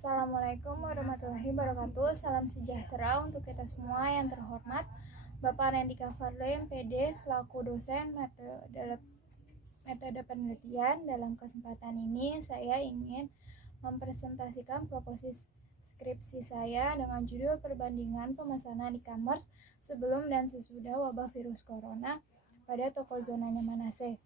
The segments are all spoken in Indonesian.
Assalamualaikum warahmatullahi wabarakatuh. Salam sejahtera untuk kita semua yang terhormat. Bapak Rendika Fadlo MPD selaku dosen metode penelitian. Dalam kesempatan ini saya ingin mempresentasikan proposi skripsi saya dengan judul perbandingan pemesanan e-commerce sebelum dan sesudah wabah virus corona pada toko zona nyaman AC.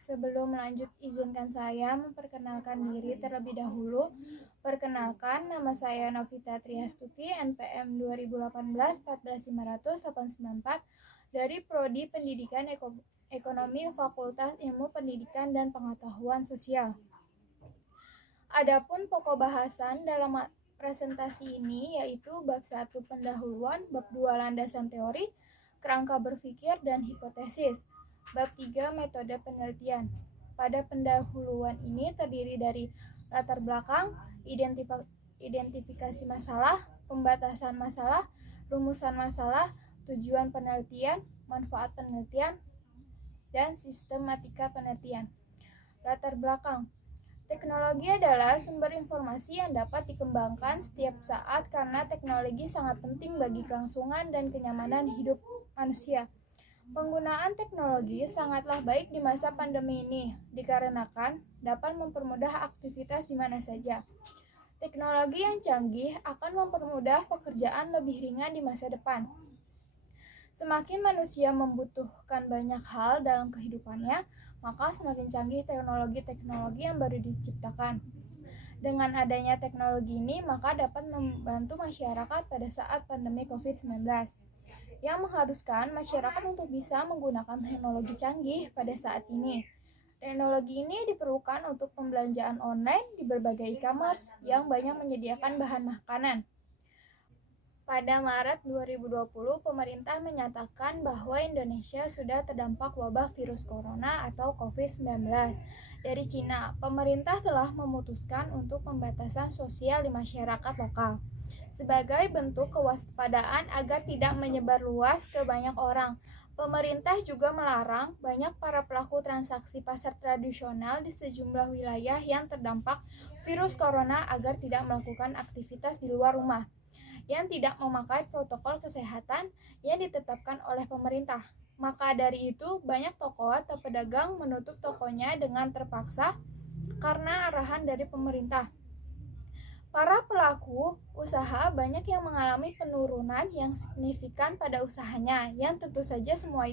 Sebelum lanjut, izinkan saya memperkenalkan diri terlebih dahulu. Perkenalkan, nama saya Novita Triastuti, NPM 2018 14500 dari Prodi Pendidikan Ekonomi Fakultas Ilmu Pendidikan dan Pengetahuan Sosial. Adapun pokok bahasan dalam presentasi ini yaitu bab 1 pendahuluan, bab 2 landasan teori, kerangka berpikir dan hipotesis. Bab 3 metode penelitian. Pada pendahuluan ini terdiri dari latar belakang, identifikasi masalah, pembatasan masalah, rumusan masalah, tujuan penelitian, manfaat penelitian, dan sistematika penelitian. Latar belakang. Teknologi adalah sumber informasi yang dapat dikembangkan setiap saat karena teknologi sangat penting bagi kelangsungan dan kenyamanan hidup manusia. Penggunaan teknologi sangatlah baik di masa pandemi ini, dikarenakan dapat mempermudah aktivitas di mana saja. Teknologi yang canggih akan mempermudah pekerjaan lebih ringan di masa depan. Semakin manusia membutuhkan banyak hal dalam kehidupannya, maka semakin canggih teknologi-teknologi yang baru diciptakan. Dengan adanya teknologi ini, maka dapat membantu masyarakat pada saat pandemi COVID-19. Yang mengharuskan masyarakat untuk bisa menggunakan teknologi canggih pada saat ini. Teknologi ini diperlukan untuk pembelanjaan online di berbagai e-commerce yang banyak menyediakan bahan makanan. Pada Maret 2020, pemerintah menyatakan bahwa Indonesia sudah terdampak wabah virus corona atau COVID-19. Dari Cina, pemerintah telah memutuskan untuk pembatasan sosial di masyarakat lokal. Sebagai bentuk kewaspadaan agar tidak menyebar luas ke banyak orang, pemerintah juga melarang banyak para pelaku transaksi pasar tradisional di sejumlah wilayah yang terdampak virus corona agar tidak melakukan aktivitas di luar rumah yang tidak memakai protokol kesehatan yang ditetapkan oleh pemerintah. Maka dari itu, banyak toko atau pedagang menutup tokonya dengan terpaksa karena arahan dari pemerintah. Para pelaku usaha banyak yang mengalami penurunan yang signifikan pada usahanya, yang tentu saja semua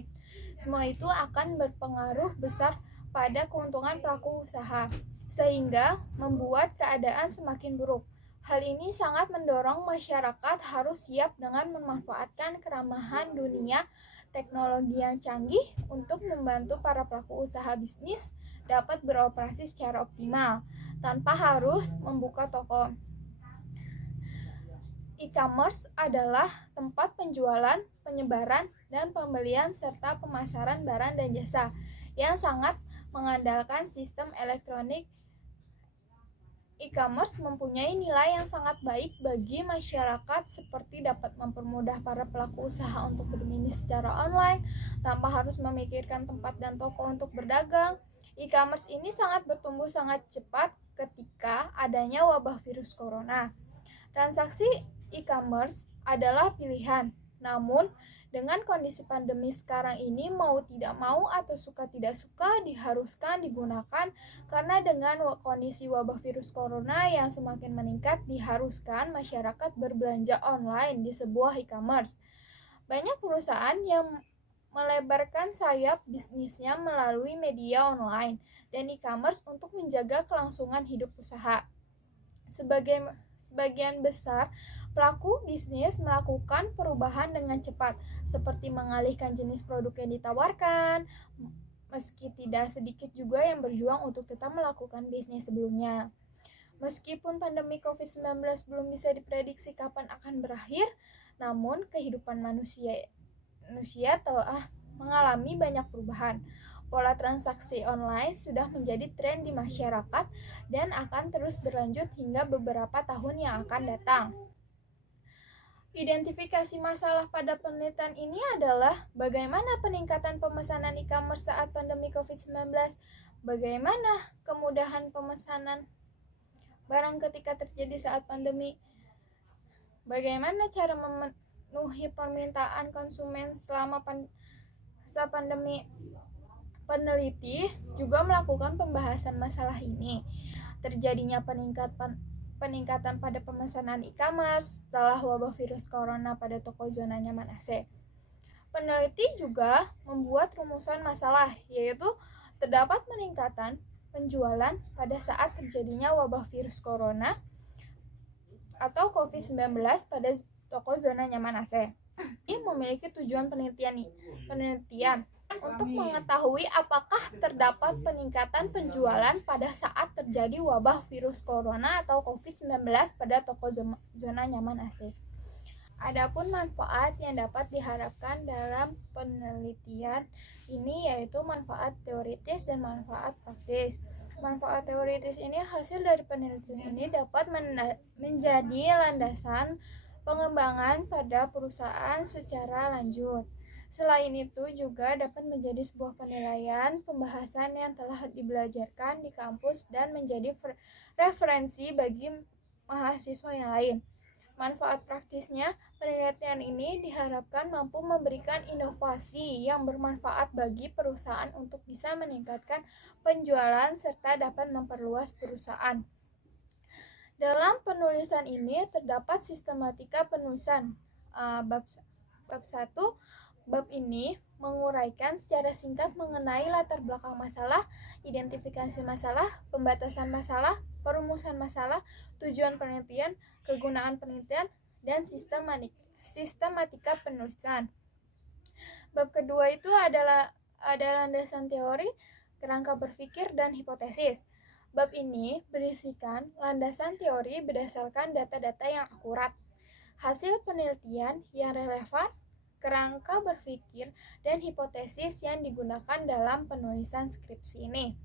itu akan berpengaruh besar pada keuntungan pelaku usaha, sehingga membuat keadaan semakin buruk. Hal ini sangat mendorong masyarakat harus siap dengan memanfaatkan keramahan dunia teknologi yang canggih untuk membantu para pelaku usaha bisnis dapat beroperasi secara optimal tanpa harus membuka toko. E-commerce adalah tempat penjualan, penyebaran, dan pembelian serta pemasaran barang dan jasa yang sangat mengandalkan sistem elektronik. E-commerce mempunyai nilai yang sangat baik bagi masyarakat seperti dapat mempermudah para pelaku usaha untuk berbisnis secara online tanpa harus memikirkan tempat dan toko untuk berdagang. E-commerce ini sangat bertumbuh sangat cepat ketika adanya wabah virus corona. Transaksi e-commerce adalah pilihan, namun dengan kondisi pandemi sekarang ini mau tidak mau atau suka tidak suka diharuskan digunakan karena dengan kondisi wabah virus corona yang semakin meningkat diharuskan masyarakat berbelanja online di sebuah e-commerce. Banyak perusahaan yang melebarkan sayap bisnisnya melalui media online dan e-commerce untuk menjaga kelangsungan hidup usaha. Sebagian besar pelaku bisnis melakukan perubahan dengan cepat, seperti mengalihkan jenis produk yang ditawarkan, meski tidak sedikit juga yang berjuang untuk tetap melakukan bisnis sebelumnya. Meskipun pandemi COVID-19 belum bisa diprediksi kapan akan berakhir, namun kehidupan manusia telah mengalami banyak perubahan. Pola transaksi online sudah menjadi tren di masyarakat dan akan terus berlanjut hingga beberapa tahun yang akan datang. Identifikasi masalah pada penelitian ini adalah bagaimana peningkatan pemesanan e-commerce saat pandemi COVID-19, bagaimana kemudahan pemesanan barang ketika terjadi saat pandemi. Bagaimana cara memenuhi permintaan konsumen selama masa pandemi? Peneliti juga melakukan pembahasan masalah ini. Terjadinya peningkatan pada pemesanan e-commerce setelah wabah virus corona pada toko zona nyaman AC. Peneliti juga membuat rumusan masalah, yaitu terdapat peningkatan penjualan pada saat terjadinya wabah virus corona atau COVID-19 pada toko zona nyaman AC. Ini memiliki tujuan penelitian untuk mengetahui apakah terdapat peningkatan penjualan pada saat terjadi wabah virus corona atau COVID-19 pada toko zona nyaman AC. Adapun manfaat yang dapat diharapkan dalam penelitian ini yaitu manfaat teoritis dan manfaat praktis. Manfaat teoritis ini hasil dari penelitian ini dapat menjadi landasan pengembangan pada perusahaan secara lanjut. Selain itu juga dapat menjadi sebuah penilaian pembahasan yang telah dibelajarkan di kampus dan menjadi referensi bagi mahasiswa yang lain. Manfaat praktisnya, penelitian ini diharapkan mampu memberikan inovasi yang bermanfaat bagi perusahaan untuk bisa meningkatkan penjualan serta dapat memperluas perusahaan. Dalam penulisan ini terdapat sistematika penulisan. Bab 1, bab ini menguraikan secara singkat mengenai latar belakang masalah, identifikasi masalah, pembatasan masalah, perumusan masalah, tujuan penelitian, kegunaan penelitian, dan sistematika penulisan. Bab kedua itu ada landasan teori, kerangka berpikir, dan hipotesis. Bab ini berisikan landasan teori berdasarkan data-data yang akurat, hasil penelitian yang relevan, kerangka berpikir, dan hipotesis yang digunakan dalam penulisan skripsi ini.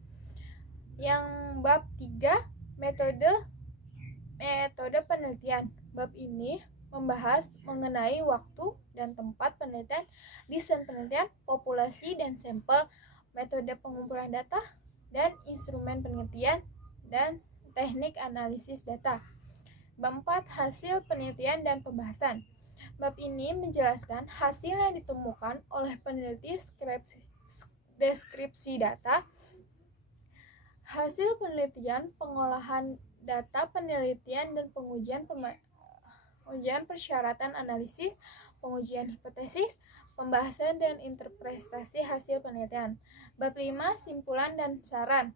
Yang bab 3, metode penelitian. Bab ini membahas mengenai waktu dan tempat penelitian, desain penelitian, populasi dan sampel, metode pengumpulan data, dan instrumen penelitian, dan teknik analisis data. Bab 4, hasil penelitian dan pembahasan. Bab ini menjelaskan hasil yang ditemukan oleh peneliti, deskripsi data, hasil penelitian, pengolahan data penelitian, dan pengujian persyaratan analisis, pengujian hipotesis, pembahasan dan interpretasi hasil penelitian. Bab 5, simpulan dan saran.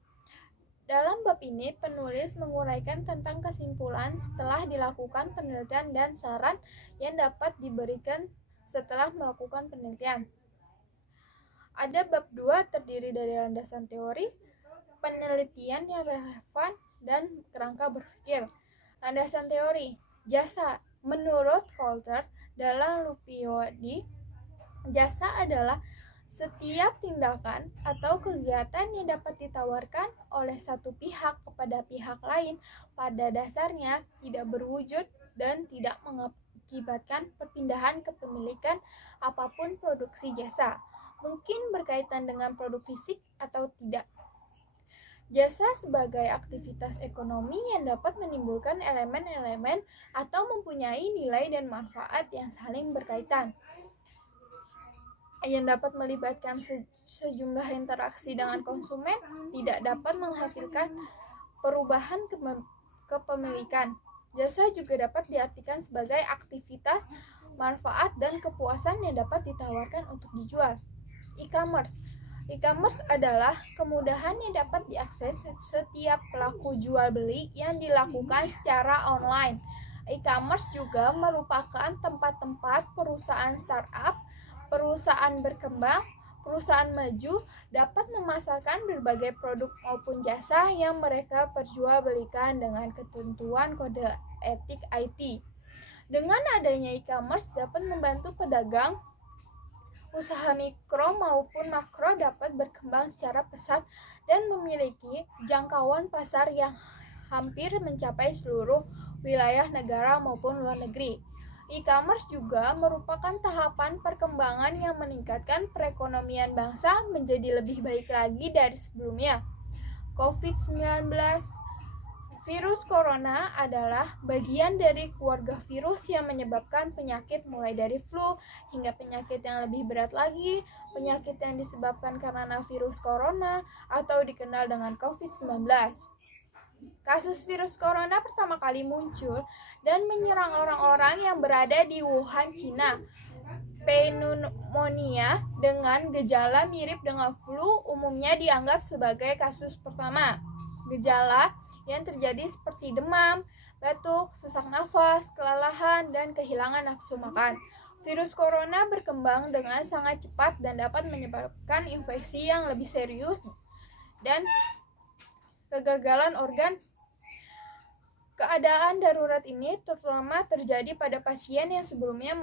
Dalam bab ini, penulis menguraikan tentang kesimpulan setelah dilakukan penelitian dan saran yang dapat diberikan setelah melakukan penelitian. Ada bab 2 terdiri dari landasan teori, penelitian yang relevan, dan kerangka berpikir. Landasan teori, jasa. Menurut Coulter dalam Lupioidi, jasa adalah setiap tindakan atau kegiatan yang dapat ditawarkan oleh satu pihak kepada pihak lain pada dasarnya tidak berwujud dan tidak mengakibatkan perpindahan kepemilikan apapun produksi jasa, mungkin berkaitan dengan produk fisik atau tidak. Jasa sebagai aktivitas ekonomi yang dapat menimbulkan elemen-elemen atau mempunyai nilai dan manfaat yang saling berkaitan, yang dapat melibatkan sejumlah interaksi dengan konsumen, tidak dapat menghasilkan perubahan kepemilikan. Jasa juga dapat diartikan sebagai aktivitas, manfaat, dan kepuasan yang dapat ditawarkan untuk dijual. E-commerce. E-commerce adalah kemudahan yang dapat diakses setiap pelaku jual beli yang dilakukan secara online. E-commerce juga merupakan tempat-tempat perusahaan startup, perusahaan berkembang, perusahaan maju dapat memasarkan berbagai produk maupun jasa yang mereka perjualbelikan dengan ketentuan kode etik IT. Dengan adanya e-commerce dapat membantu pedagang, usaha mikro maupun makro dapat berkembang secara pesat dan memiliki jangkauan pasar yang hampir mencapai seluruh wilayah negara maupun luar negeri. E-commerce juga merupakan tahapan perkembangan yang meningkatkan perekonomian bangsa menjadi lebih baik lagi dari sebelumnya. COVID-19 Virus corona adalah bagian dari keluarga virus yang menyebabkan penyakit mulai dari flu hingga penyakit yang lebih berat lagi, penyakit yang disebabkan karena virus corona atau dikenal dengan COVID-19. Kasus virus corona pertama kali muncul dan menyerang orang-orang yang berada di Wuhan, Cina. Pneumonia dengan gejala mirip dengan flu umumnya dianggap sebagai kasus pertama. Gejala yang terjadi seperti demam, batuk, sesak nafas, kelelahan, dan kehilangan nafsu makan. Virus corona berkembang dengan sangat cepat dan dapat menyebabkan infeksi yang lebih serius dan kegagalan organ. Keadaan darurat ini terutama terjadi pada pasien yang sebelumnya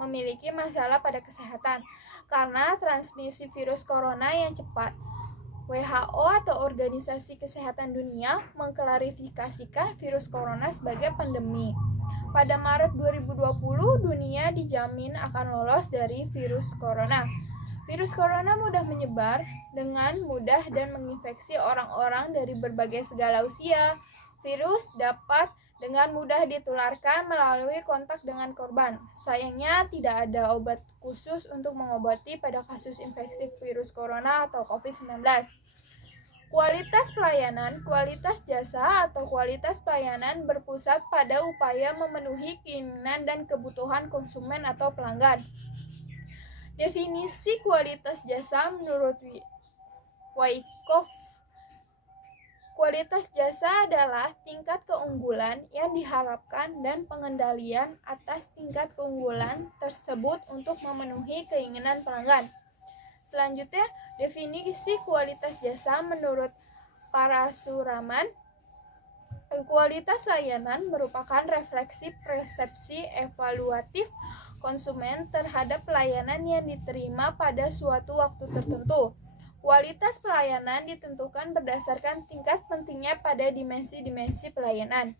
memiliki masalah pada kesehatan karena transmisi virus corona yang cepat. WHO atau Organisasi Kesehatan Dunia mengklarifikasikan virus corona sebagai pandemi. Pada Maret 2020, dunia dijamin akan lolos dari virus corona. Virus corona mudah menyebar dengan mudah dan menginfeksi orang-orang dari berbagai segala usia. Virus dapat dengan mudah ditularkan melalui kontak dengan korban. Sayangnya tidak ada obat khusus untuk mengobati pada kasus infeksi virus corona atau COVID-19. Kualitas pelayanan, kualitas jasa atau kualitas pelayanan berpusat pada upaya memenuhi keinginan dan kebutuhan konsumen atau pelanggan. Definisi kualitas jasa menurut Wyckoff, kualitas jasa adalah tingkat keunggulan yang diharapkan dan pengendalian atas tingkat keunggulan tersebut untuk memenuhi keinginan pelanggan. Selanjutnya, definisi kualitas jasa menurut Parasuraman, kualitas layanan merupakan refleksi persepsi evaluatif konsumen terhadap pelayanan yang diterima pada suatu waktu tertentu. Kualitas pelayanan ditentukan berdasarkan tingkat pentingnya pada dimensi-dimensi pelayanan.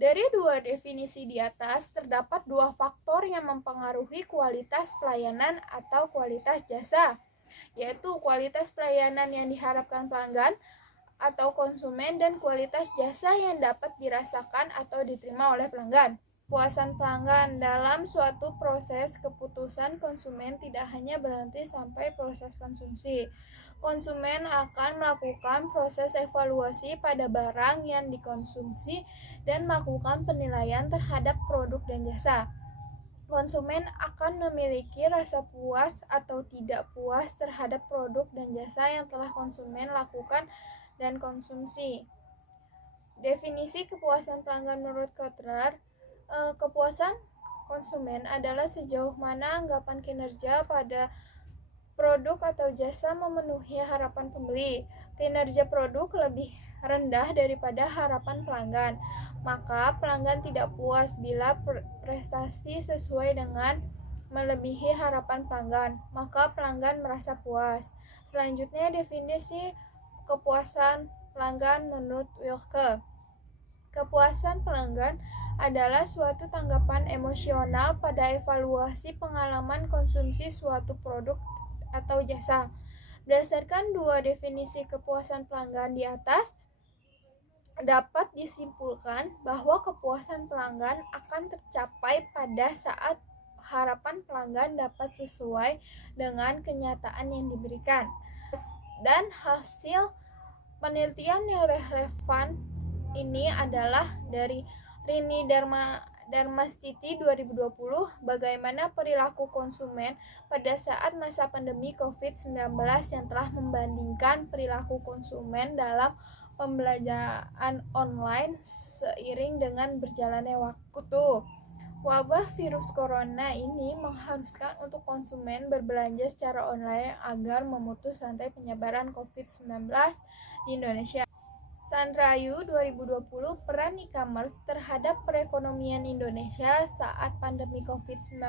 Dari dua definisi di atas, terdapat dua faktor yang mempengaruhi kualitas pelayanan atau kualitas jasa, yaitu kualitas pelayanan yang diharapkan pelanggan atau konsumen dan kualitas jasa yang dapat dirasakan atau diterima oleh pelanggan. Kepuasan pelanggan dalam suatu proses keputusan konsumen tidak hanya berhenti sampai proses konsumsi. Konsumen akan melakukan proses evaluasi pada barang yang dikonsumsi dan melakukan penilaian terhadap produk dan jasa. Konsumen akan memiliki rasa puas atau tidak puas terhadap produk dan jasa yang telah konsumen lakukan dan konsumsi. Definisi kepuasan pelanggan menurut Kotler, kepuasan konsumen adalah sejauh mana anggapan kinerja pada produk atau jasa memenuhi harapan pembeli. Kinerja produk lebih rendah daripada harapan pelanggan, maka pelanggan tidak puas. Bila prestasi sesuai dengan melebihi harapan pelanggan, maka pelanggan merasa puas. Selanjutnya, definisi kepuasan pelanggan menurut Wilke. Kepuasan pelanggan adalah suatu tanggapan emosional pada evaluasi pengalaman konsumsi suatu produk atau jasa. Berdasarkan dua definisi kepuasan pelanggan di atas, dapat disimpulkan bahwa kepuasan pelanggan akan tercapai pada saat harapan pelanggan dapat sesuai dengan kenyataan yang diberikan. Dan hasil penelitian yang relevan ini adalah dari Rini Darmastiti 2020, bagaimana perilaku konsumen pada saat masa pandemi COVID-19 yang telah membandingkan perilaku konsumen dalam pembelajaran online seiring dengan berjalannya waktu. Wabah virus corona ini mengharuskan untuk konsumen berbelanja secara online agar memutus rantai penyebaran COVID-19 di Indonesia. Sandra Ayu 2020, peran e-commerce terhadap perekonomian Indonesia saat pandemi COVID-19.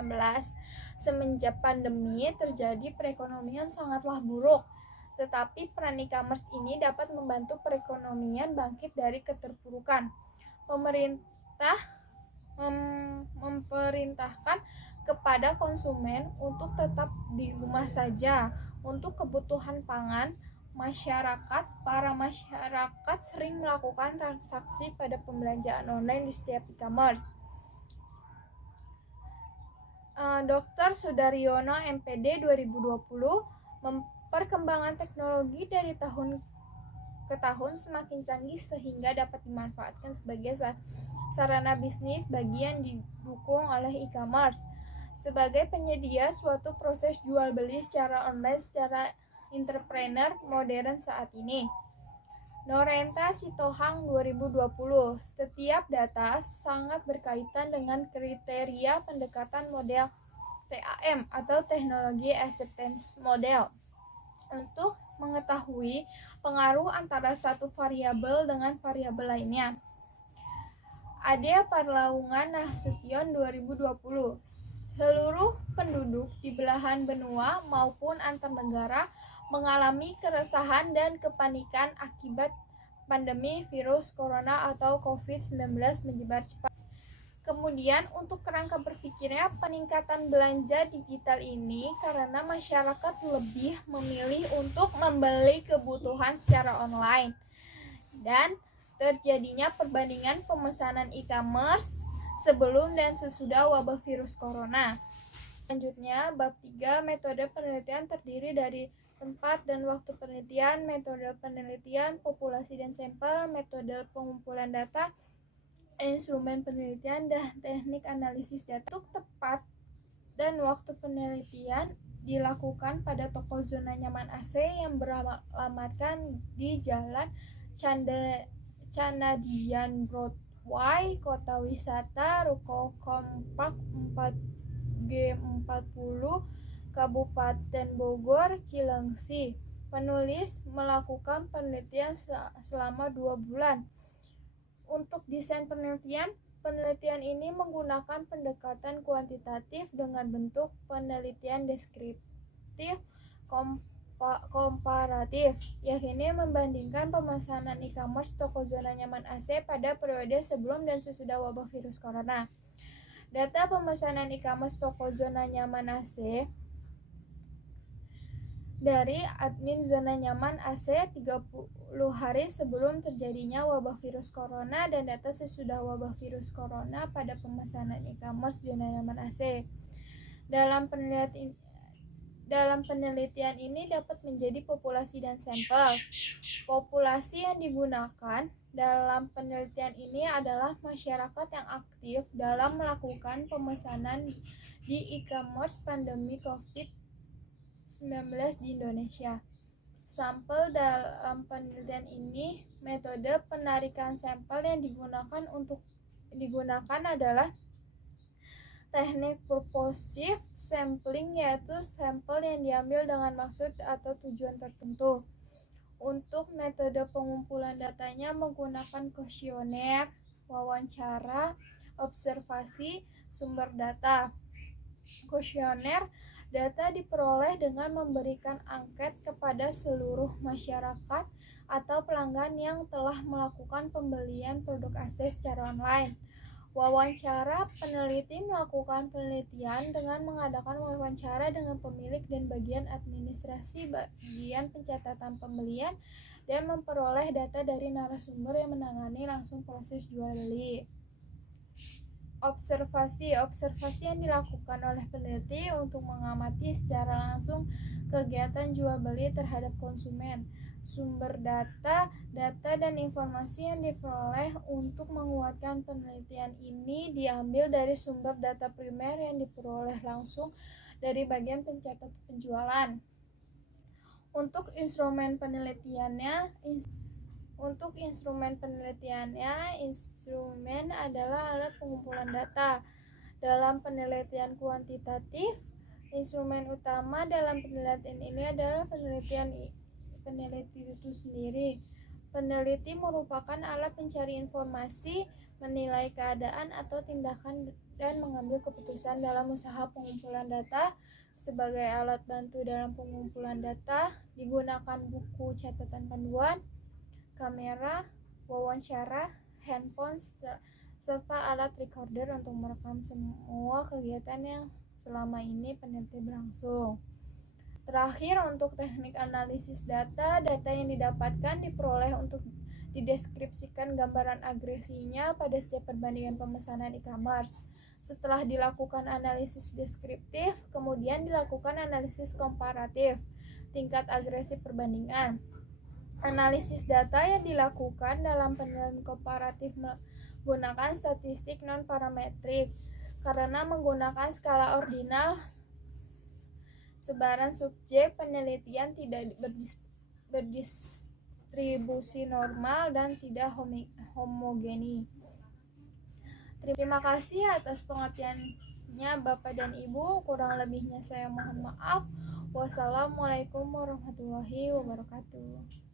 Semenjak pandemi terjadi perekonomian sangatlah buruk, tetapi peran e-commerce ini dapat membantu perekonomian bangkit dari keterpurukan. Pemerintah memerintahkan kepada konsumen untuk tetap di rumah saja untuk kebutuhan pangan para masyarakat sering melakukan transaksi pada pembelanjaan online di setiap e-commerce. Dr. Sudaryono MPD 2020, perkembangan teknologi dari tahun ke tahun semakin canggih sehingga dapat dimanfaatkan sebagai sarana bisnis bagi yang didukung oleh e-commerce. Sebagai penyedia suatu proses jual beli secara online secara entrepreneur modern saat ini. Norenta Sitohang 2020, setiap data sangat berkaitan dengan kriteria pendekatan model TAM atau Teknologi Acceptance Model untuk mengetahui pengaruh antara satu variabel dengan variabel lainnya. Ade Parlaungan Nasution 2020, seluruh penduduk di belahan benua maupun antar negara mengalami keresahan dan kepanikan akibat pandemi virus corona atau COVID-19 menyebar cepat. Kemudian untuk kerangka berpikirnya, peningkatan belanja digital ini karena masyarakat lebih memilih untuk membeli kebutuhan secara online dan terjadinya perbandingan pemesanan e-commerce sebelum dan sesudah wabah virus corona. Selanjutnya, bab 3, metode penelitian terdiri dari tempat dan waktu penelitian, metode penelitian, populasi dan sampel, metode pengumpulan data, instrumen penelitian, dan teknik analisis data. Untuk tempat dan waktu penelitian dilakukan pada toko zona nyaman AC yang beralamatkan di Jalan Canadian Broadway, Kota Wisata, Ruko Kompak 4G40, Kabupaten Bogor, Cilengsi. Penulis melakukan penelitian selama 2 bulan. Untuk desain penelitian ini menggunakan pendekatan kuantitatif dengan bentuk penelitian deskriptif komparatif, yakni membandingkan pemesanan e-commerce toko zona nyaman AC pada periode sebelum dan sesudah wabah virus corona. Data pemesanan e-commerce toko zona nyaman AC dari admin zona nyaman AC 30 hari sebelum terjadinya wabah virus corona dan data sesudah wabah virus corona pada pemesanan e-commerce zona nyaman AC. Dalam penelitian ini dapat menjadi populasi dan sampel. Populasi yang digunakan dalam penelitian ini adalah masyarakat yang aktif dalam melakukan pemesanan di e-commerce pandemi COVID-19 di Indonesia. Sampel dalam penelitian ini, metode penarikan sampel yang digunakan adalah teknik purposive sampling, yaitu sampel yang diambil dengan maksud atau tujuan tertentu. Untuk metode pengumpulan datanya menggunakan kuesioner, wawancara, observasi, sumber data. Kuesioner, data diperoleh dengan memberikan angket kepada seluruh masyarakat atau pelanggan yang telah melakukan pembelian produk AC secara online. Wawancara, peneliti melakukan penelitian dengan mengadakan wawancara dengan pemilik dan bagian administrasi bagian pencatatan pembelian dan memperoleh data dari narasumber yang menangani langsung proses jual beli. Observasi yang dilakukan oleh peneliti untuk mengamati secara langsung kegiatan jual beli terhadap konsumen. Sumber data dan informasi yang diperoleh untuk menguatkan penelitian ini diambil dari sumber data primer yang diperoleh langsung dari bagian pencatat penjualan. Untuk instrumen penelitiannya, instrumen adalah alat pengumpulan data. Dalam penelitian kuantitatif, instrumen utama dalam penelitian ini adalah peneliti itu sendiri. Peneliti merupakan alat pencari informasi, menilai keadaan atau tindakan, dan mengambil keputusan dalam usaha pengumpulan data. Sebagai alat bantu dalam pengumpulan data, digunakan buku catatan panduan, kamera, wawancara, handphone, serta alat recorder untuk merekam semua kegiatan yang selama ini peneliti berlangsung. Terakhir, untuk teknik analisis data, data yang didapatkan diperoleh untuk dideskripsikan gambaran agresinya pada setiap perbandingan pemesanan e-commerce. Setelah dilakukan analisis deskriptif, kemudian dilakukan analisis komparatif, tingkat agresi perbandingan. Analisis data yang dilakukan dalam penilaian komparatif menggunakan statistik non-parametrik karena menggunakan skala ordinal sebaran subjek, penelitian tidak berdistribusi normal dan tidak homogeni. Terima kasih atas pengertiannya Bapak dan Ibu. Kurang lebihnya saya mohon maaf. Wassalamualaikum warahmatullahi wabarakatuh.